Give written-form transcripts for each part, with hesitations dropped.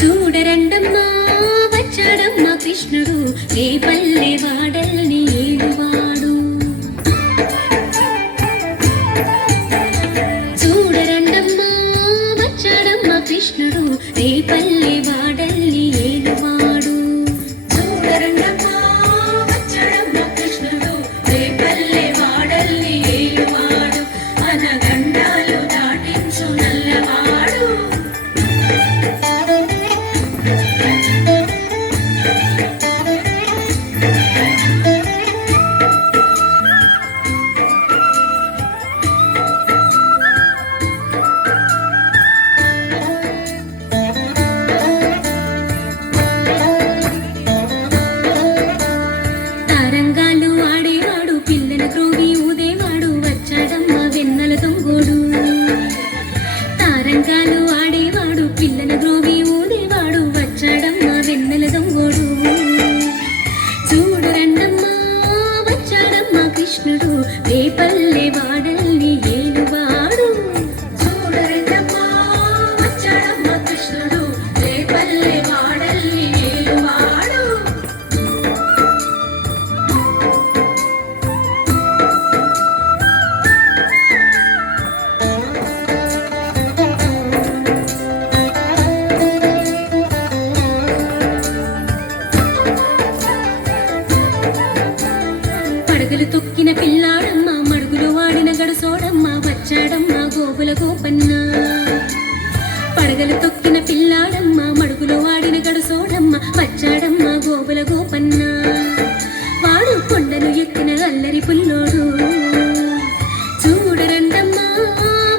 చూడరండమ్మా వచ్చాడమ్మా కృష్ణుడు రేపల్లె వాడల్ని ఏలువాడు. చూడరండమ్మా వచ్చాడమ్మా కృష్ణుడు రేపల్లె వాడల్ని ఏలువాడు. చూడరండమ్మా వచ్చాడమ్మా కృష్ణుడు రేపల్లె వాడల్ని ఏలువాడు. అనగండాలు దాటించు నల్లవాడు. తారంగాలు ఆడేవాడు పిల్లల క్రోవి ఊదేవాడు వచ్చాడమ్మా వెన్నెల దొంగోడు. తారంగాలు ఆడేవాడు పిల్లల గ్రోవి ఊదేవాడు వచ్చాడమ్మా వెన్నెల దొంగోడు. చూడరండమ్మా వచ్చాడమ్మా కృష్ణుడు రేపల్లె వాడల్ని ఏలువాడు. చూడరండమ్మా వచ్చాడమ్మా కృష్ణుడు రేపల్లె వాడల్ని ఏలువాడు. పడగలు తొక్కిన పిల్లాడమ్మ మడుగులు వాడిన గడుసోడమ్మ వచ్చాడమ్మ గోపుల గోపన్న. పడగలు తొక్కిన పిల్లాడమ్మ మడుగులు వాడిన గడుసోడమ్మ వచ్చాడమ్మ గోపుల గోపన్న. వాడు కొండను ఎక్కిన అల్లరి పుల్లోడు. చూడరండమ్మా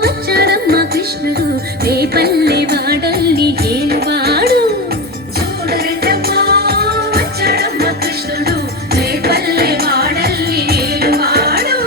వచ్చాడమ్మ కృష్ణుడు రేపల్లె వాడల్ని ఏలువాడు. చూడరండమ్మా వచ్చాడమ్మ కృష్ణుడు రేపల్లె వాడల్ని ఏలువాడు.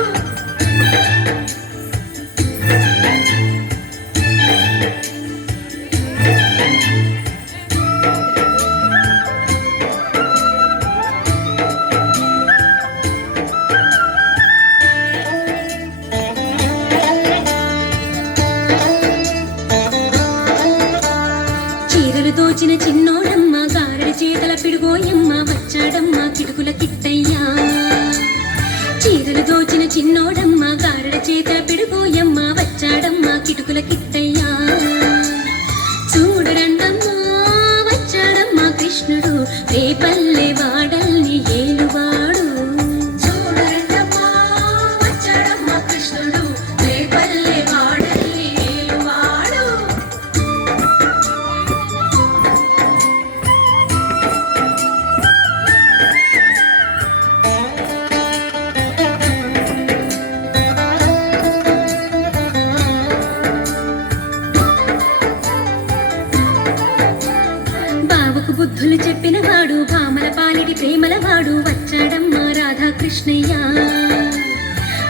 చీరలు దోచిన చిన్నోడమ్మ గారడి చేతల పిడుగోయమ్మ వచ్చాడమ్మ కిటుకుల కిట్టయ్యా. చీరలు దోచిన చిన్నోడమ్మ గారడి చేతల పిడుగోయమ్మ వచ్చాడమ్మ కిటుకుల కిట్టయ్యా. చూడరండమ్మా వచ్చాడమ్మ కృష్ణుడు రేపల్లె వాడల్ని ఏలువాడు. చూడరండమ్మా వచ్చాడమ్మ కృష్ణుడు రేపల్లె వాడల్ని ఏలువాడు. బావకు బుద్ధులు చెప్పినవాడు భామల పాలిటి ప్రేమలవాడు వచ్చాడమ్మ రాధాకృష్ణయ్య.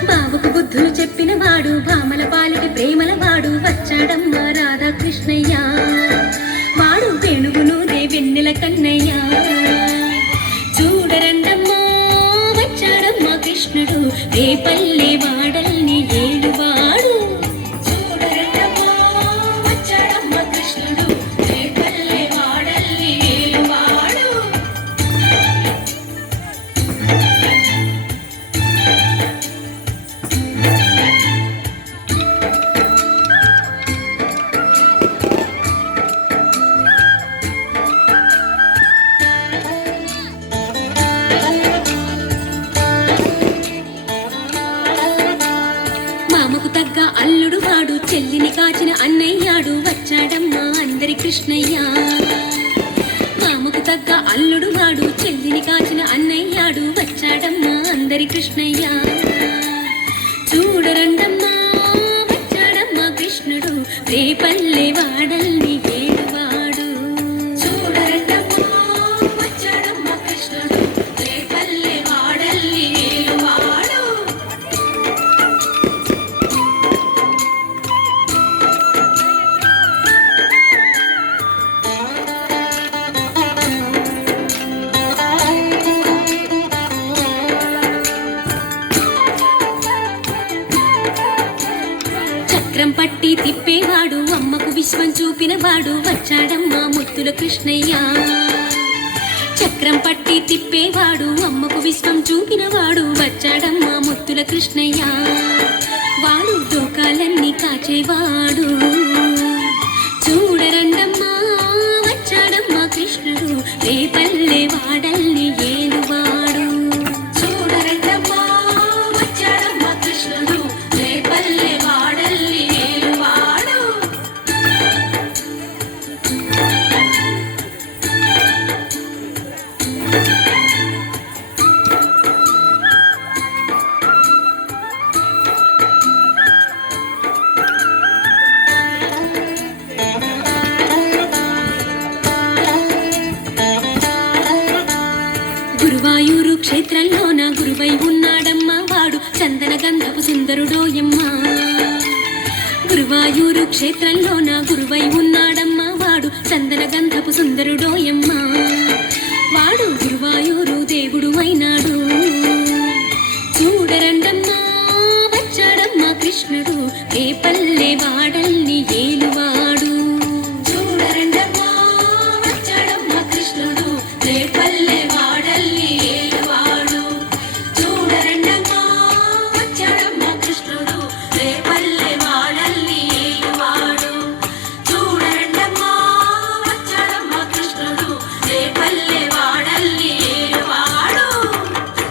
బావకు బుద్ధులు చెప్పినవాడు భామల పాలిటి ప్రేమలవాడు వచ్చాడమ్మ రాధాకృష్ణయ్య. వాడు వేణువును వెన్నెల కన్నయ్య. చూడరండమ్మా వచ్చాడమ్మ కృష్ణుడు రేపల్లె వాడల్ని ఏలువాడు. చూడరండమ్మా వచ్చాడమ్మ కృష్ణుడు రేపల్లె వాడల్ని ఏలువాడు. మామకు తగ్గ అల్లుడు వాడు చెల్లిని కాచిన అన్నయ్యాడు వచ్చాడమ్మ అందరి కృష్ణయ్య. మామకు తగ్గ అల్లుడు వాడు చెల్లిని కాచిన అన్నయ్యాడు వచ్చాడమ్మ అందరి కృష్ణయ్య. చూడరండమ్మా వచ్చాడమ్మ కృష్ణుడు రేపల్లె వాడల్ని ఏలువాడు. చూడరండమ్మా వచ్చాడమ్మ కృష్ణుడు రేపల్లె వాడల్ని ఏలువాడు. చక్రం పట్టి తిప్పేవాడు అమ్మకు విశ్వం చూపినవాడు వచ్చాడమ్మా ముత్తుల కృష్ణయ్య చక్రం పట్టి తిప్పేవాడు అమ్మకు విశ్వం చూపినవాడు వచ్చాడమ్మా ముత్తుల కృష్ణయ్య వాడు లోకాలన్నీ కాచేవాడు చూడరండమ్మా వచ్చాడమ్మా కృష్ణుడు రేపల్లె వాడల్ని ఏలువాడు చూడరండమ్మా వచ్చాడమ్మా కృష్ణుడు రేపల్లె వాడల్ని ఏలువాడు గురువాయూరు క్షేత్రంలోన గురువై ఉన్నాడమ్మా వాడు చందన గంధపు సుందరుడోయమ్మా గురువాయూరు క్షేత్రంలోన గురువై ఉన్నాడమ్మా వాడు చందన గంధపు సుందరుడోయమ్మా